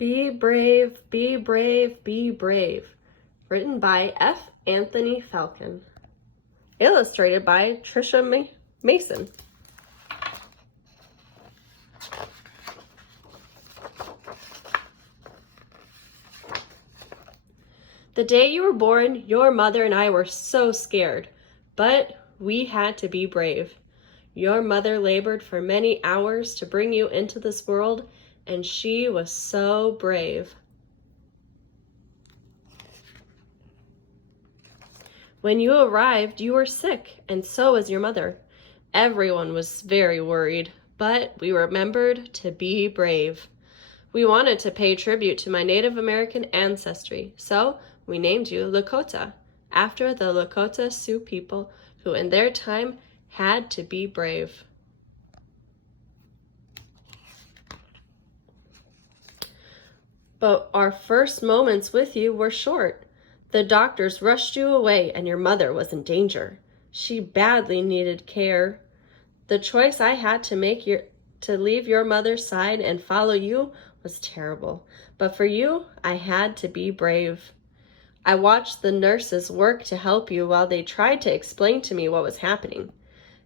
Be brave, be brave, be brave. Written by F. Anthony Falcon. Illustrated by Trisha Mason. The day you were born, your mother and I were so scared, but we had to be brave. Your mother labored for many hours to bring you into this world, and she was so brave. When you arrived, you were sick, and so was your mother. Everyone was very worried, but we remembered to be brave. We wanted to pay tribute to my Native American ancestry, so we named you Lakota, after the Lakota Sioux people who in their time had to be brave. But our first moments with you were short. The doctors rushed you away and your mother was in danger. She badly needed care. The choice I had to make to leave your mother's side and follow you was terrible. But for you, I had to be brave. I watched the nurses work to help you while they tried to explain to me what was happening.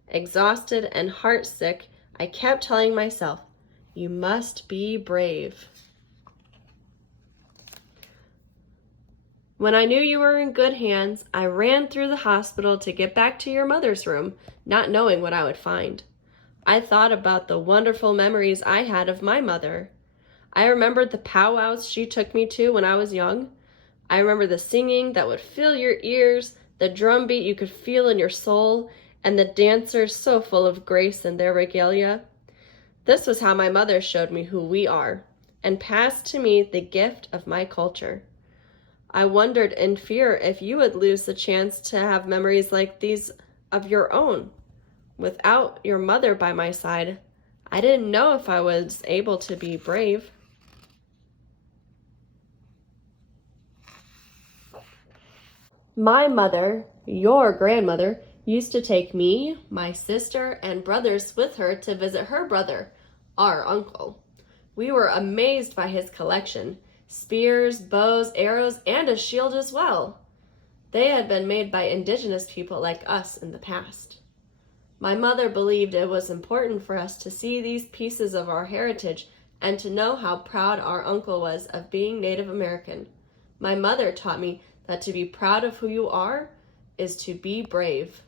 Exhausted and heartsick, I kept telling myself, "You must be brave." When I knew you were in good hands, I ran through the hospital to get back to your mother's room, not knowing what I would find. I thought about the wonderful memories I had of my mother. I remembered the powwows she took me to when I was young. I remember the singing that would fill your ears, the drum beat you could feel in your soul, and the dancers so full of grace in their regalia. This was how my mother showed me who we are, and passed to me the gift of my culture. I wondered in fear if you would lose the chance to have memories like these of your own. Without your mother by my side, I didn't know if I was able to be brave. My mother, your grandmother, used to take me, my sister, and brothers with her to visit her brother, our uncle. We were amazed by his collection. Spears, bows, arrows, and a shield as well. They had been made by indigenous people like us in the past. My mother believed it was important for us to see these pieces of our heritage and to know how proud our uncle was of being Native American. My mother taught me that to be proud of who you are is to be brave.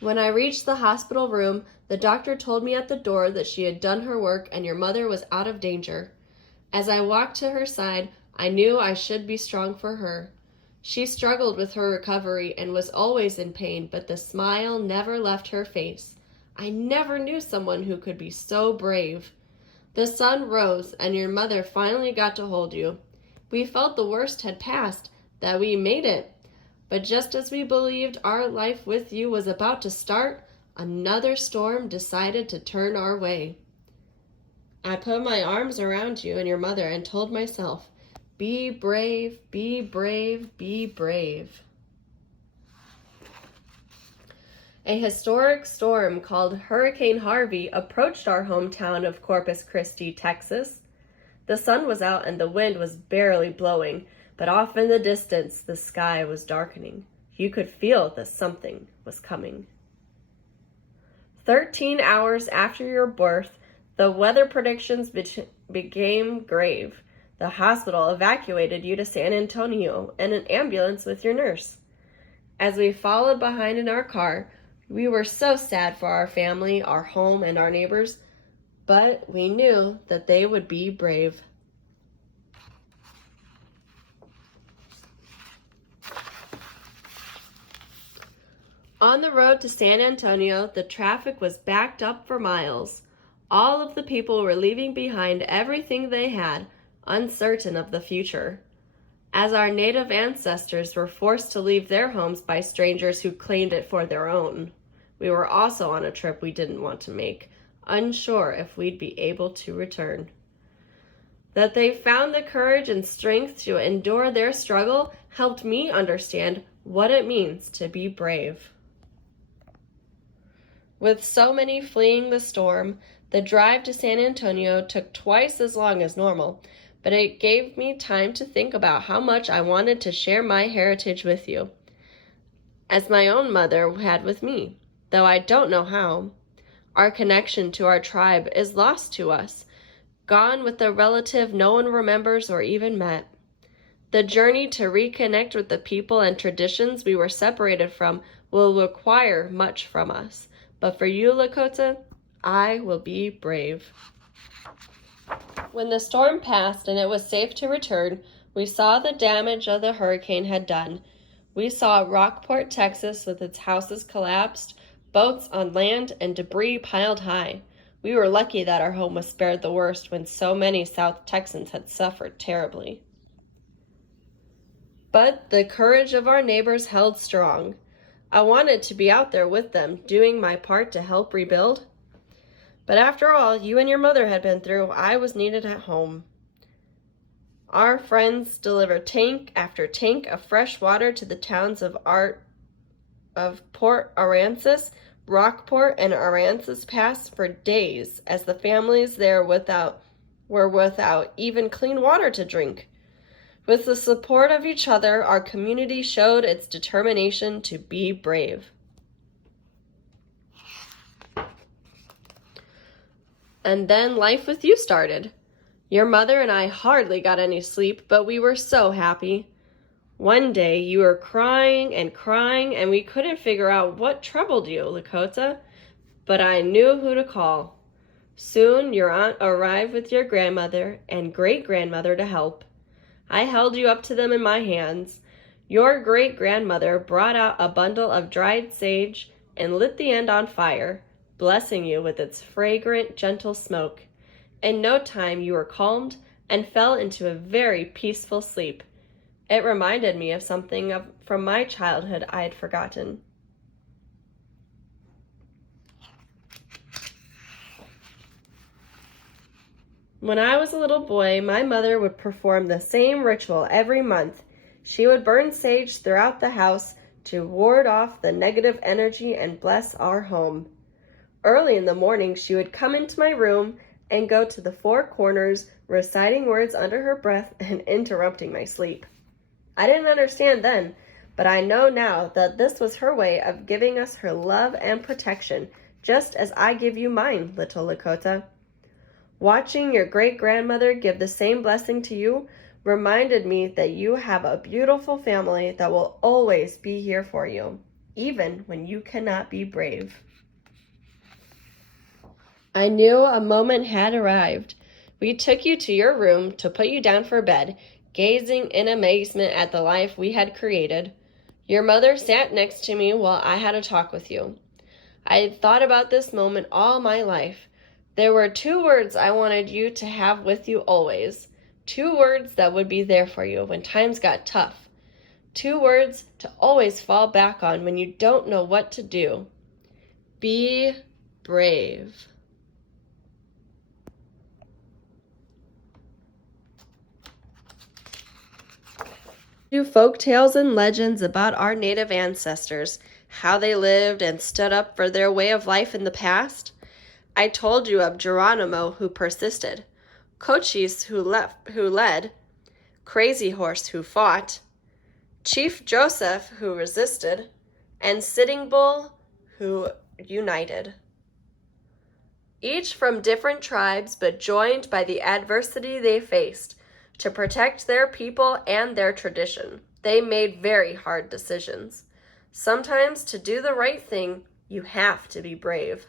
When I reached the hospital room, the doctor told me at the door that she had done her work and your mother was out of danger. As I walked to her side, I knew I should be strong for her. She struggled with her recovery and was always in pain, but the smile never left her face. I never knew someone who could be so brave. The sun rose and your mother finally got to hold you. We felt the worst had passed, that we made it. But just as we believed our life with you was about to start, another storm decided to turn our way. I put my arms around you and your mother and told myself, "Be brave, be brave, be brave." A historic storm called Hurricane Harvey approached our hometown of Corpus Christi, Texas. The sun was out and the wind was barely blowing, but off in the distance, the sky was darkening. You could feel that something was coming. 13 hours after your birth, the weather predictions became grave. The hospital evacuated you to San Antonio in an ambulance with your nurse. As we followed behind in our car, we were so sad for our family, our home, and our neighbors, but we knew that they would be brave. On the road to San Antonio, the traffic was backed up for miles. All of the people were leaving behind everything they had, uncertain of the future. As our Native ancestors were forced to leave their homes by strangers who claimed it for their own, we were also on a trip we didn't want to make, unsure if we'd be able to return. That they found the courage and strength to endure their struggle helped me understand what it means to be brave. With so many fleeing the storm, the drive to San Antonio took twice as long as normal, but it gave me time to think about how much I wanted to share my heritage with you, as my own mother had with me, though I don't know how. Our connection to our tribe is lost to us, gone with a relative no one remembers or even met. The journey to reconnect with the people and traditions we were separated from will require much from us. But for you, Lakota, I will be brave. When the storm passed and it was safe to return, we saw the damage the hurricane had done. We saw Rockport, Texas, with its houses collapsed, boats on land, and debris piled high. We were lucky that our home was spared the worst when so many South Texans had suffered terribly. But the courage of our neighbors held strong. I wanted to be out there with them, doing my part to help rebuild. But after all you and your mother had been through, I was needed at home. Our friends delivered tank after tank of fresh water to the towns of Port Aransas, Rockport, and Aransas Pass for days, as the families there were without even clean water to drink. With the support of each other, our community showed its determination to be brave. And then life with you started. Your mother and I hardly got any sleep, but we were so happy. One day you were crying, and we couldn't figure out what troubled you, Lakota, but I knew who to call. Soon your aunt arrived with your grandmother and great-grandmother to help. I held you up to them in my hands. Your great-grandmother brought out a bundle of dried sage and lit the end on fire, blessing you with its fragrant, gentle smoke. In no time you were calmed and fell into a very peaceful sleep. It reminded me of something from my childhood I had forgotten. When I was a little boy, my mother would perform the same ritual every month. She would burn sage throughout the house to ward off the negative energy and bless our home. Early in the morning, she would come into my room and go to the four corners, reciting words under her breath and interrupting my sleep. I didn't understand then, but I know now that this was her way of giving us her love and protection, just as I give you mine, little Lakota. Watching your great-grandmother give the same blessing to you reminded me that you have a beautiful family that will always be here for you, even when you cannot be brave. I knew a moment had arrived. We took you to your room to put you down for bed, gazing in amazement at the life we had created. Your mother sat next to me while I had a talk with you. I had thought about this moment all my life. There were 2 words I wanted you to have with you always. 2 words that would be there for you when times got tough. 2 words to always fall back on when you don't know what to do. Be brave. Folk tales and legends about our native ancestors, how they lived and stood up for their way of life in the past. I told you of Geronimo who persisted, Cochise who led, Crazy Horse who fought, Chief Joseph who resisted, and Sitting Bull who united. Each from different tribes but joined by the adversity they faced to protect their people and their tradition. They made very hard decisions. Sometimes to do the right thing, you have to be brave.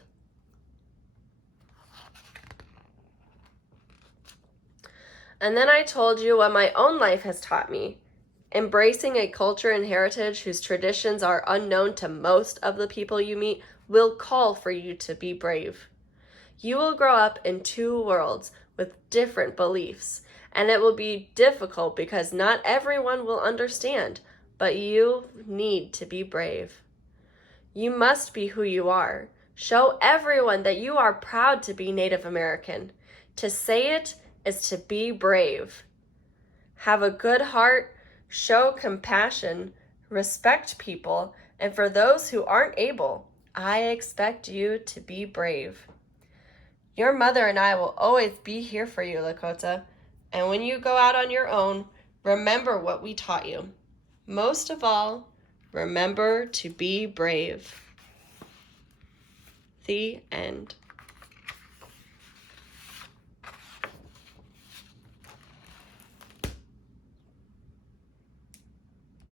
And then I told you what my own life has taught me. Embracing a culture and heritage whose traditions are unknown to most of the people you meet will call for you to be brave. You will grow up in 2 worlds with different beliefs, and it will be difficult because not everyone will understand, but you need to be brave. You must be who you are. Show everyone that you are proud to be Native American. To say it is to be brave. Have a good heart, show compassion, respect people, and for those who aren't able, I expect you to be brave. Your mother and I will always be here for you, Lakota. And when you go out on your own, remember what we taught you. Most of all, remember to be brave. The end.